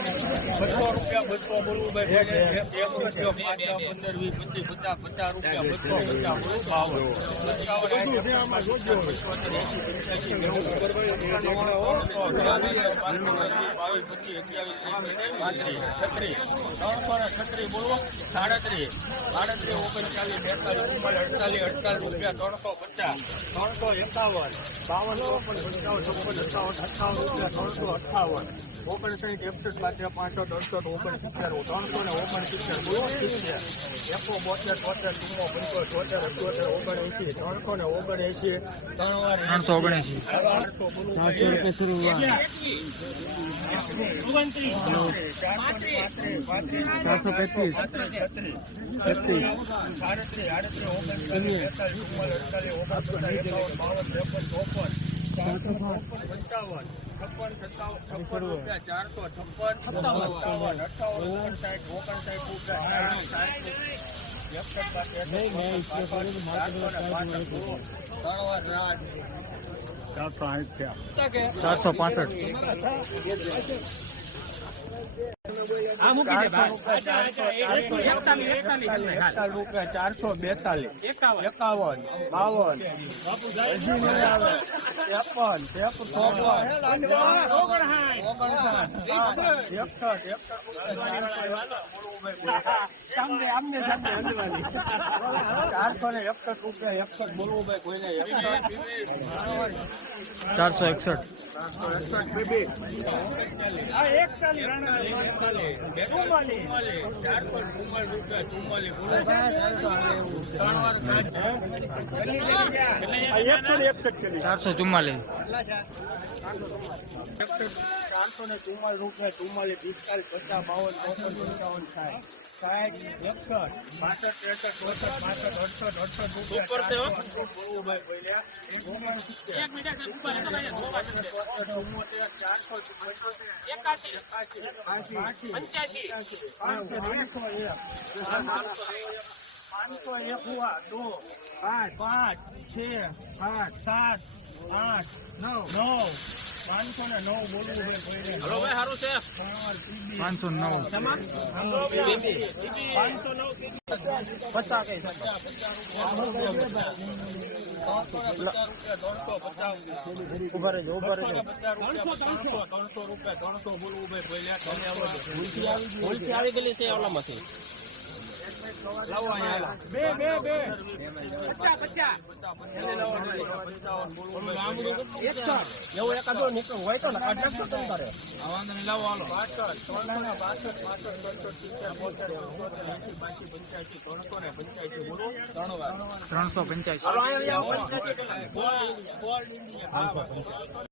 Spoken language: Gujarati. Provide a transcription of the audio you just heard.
બસો રૂપિયા બસો બોલવું ભાઈ એક રૂપિયો પાંચ પંદર વીસ પચીસ પચાસ પચાસ રૂપિયા બસો પચાસ બોલવું પંચાવન સાડત્રીસ. સાડત્રીસ ઓગણચાલીસ બેતાલીસ અડતાલીસ અડતાલીસ રૂપિયા ત્રણસો પચાસ. ત્રણસો એકાવન. બાવન ચોપન પંચાવન સત્તાવન અઠાવન રૂપિયા ત્રણસો અઠાવન ઓગણસાઠ એકસઠ પાંચસો પાંસઠ અડસઠ ઓગણસિત્તેર ત્રણસો ને ઓગણસિત્તેર બોલો સિત્તેર એકો બોતેર બોતેર ચુમ્મો પંચો ચોતેર અઠ્યોતેર ઓગણએંસી ત્રણસો ને ઓગણએંસી ત્રણસો ઓગણએંસી ચારસો પચીસ છત્રીસ પંચાવન છપ્પન સત્તાવન છપ્પન રૂપિયા ચારસો છપ્પન સત્તાવન અઠાવન ઓગણસાઠ ઓગણસાઠ રૂપિયા ચારસો પાસઠ. એકતાલીસ રૂપિયા ચારસો બેતાલીસ એકાવન. બાવન ત્રેપન ત્રેપન ઓગણસાઠ એકસઠ ચારસો ને એકસઠ રૂપિયા એકસઠ બોલવું ભાઈ કોઈને ચારસો એકસઠ. ચારસો ચુમ્માલીસ ચારસો ને ચુમ્માલીસ રૂપિયા ચુમ્માલીસ પિસ્તાલીસ પચાસ બાવન ચોપન પંચાવન સાઠ. સાઠ એકસઠ બાસઠ ત્રેસઠ ચોસઠ પાસઠ અડસઠ અડસઠ પાંચસો એક. दो પાંચ પાંચ છ સાત સાત આઠ નવ નવ પાંચસો નવ હોય કોઈને પાંચસો નવ પાંચસો ઊભા રહેજો ઊભા રહેજો ત્રણસો રૂપિયા ત્રણસો બોલવું આવી ગયેલી છે ઓલામાંથી એવું એકાદો નીકળ હોય તો ને કાઢ નાખજો તમ તારે વાંધો ત્રણસો પંચ્યાસી.